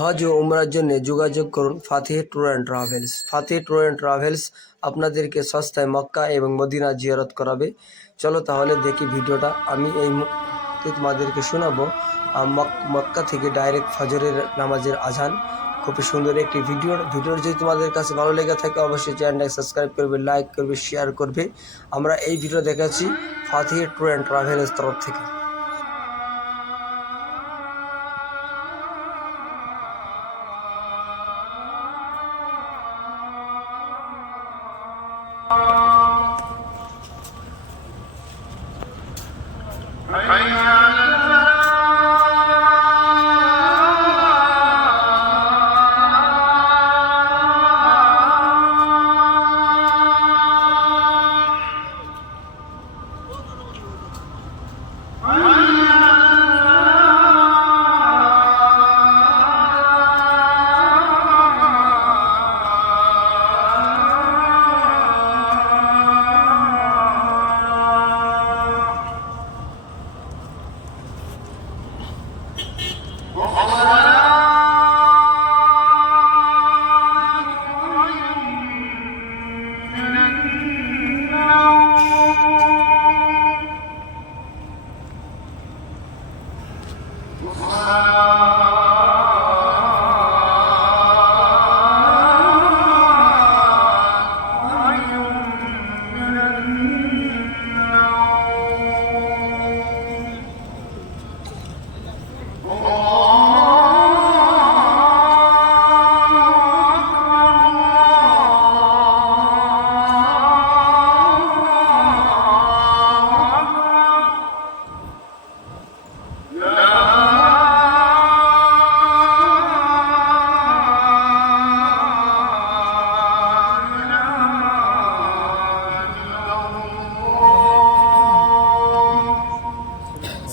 হজ ও উমরার জন্য যোগাযোগ করুন Fatih tour and travels. Fatih tour and travels আপনাদেরকে সস্তায় মক্কা এবং মদিনা জিয়ারত করাবে। চলো তাহলে দেখি ভিডিওটা। আমি এই মুহূর্তে তোমাদেরকে শোনাবো মক্কা থেকে ডাইরেক্ট ফজরের নামাজের আজান। খুবই সুন্দর একটি ভিডিওর যদি তোমাদের কাছে ভালো লেগে থাকে অবশ্যই চ্যানেলটাকে সাবস্ক্রাইব করবে, লাইক করবে, শেয়ার করবে। আমরা এই ভিডিও দেখাচ্ছি ফাতিহ ট্যুর অ্যান্ড ট্রাভেলস তরফ থেকে।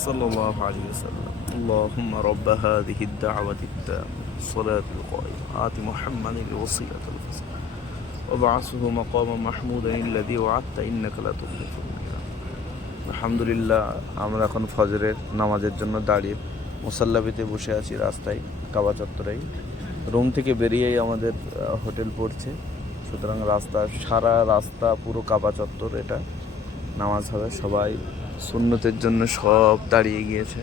صلى الله عليه وسلم اللهم رب هذه الدعوة التامة الصلاة القائمة آت محمد الوصيلة الفضيلة وابعثه مقاما محمودا الذي وعدت إنك لا تخلف الميعاد। আলহামদুলিল্লাহ, আমরা এখন ফজরের নামাজের জন্য দাঁড়িয়ে মুসাল্লাবিতে বসে আছি রাস্তায়, কাবা চত্বরেই। রুম থেকে বেরিয়েই আমাদের হোটেল পড়ছে, সুতরাং সারা রাস্তা পুরো কাবা চত্বর এটা নামাজ হবে। সবাই সুন্নতের জন্য সব দাঁড়িয়ে গিয়েছে।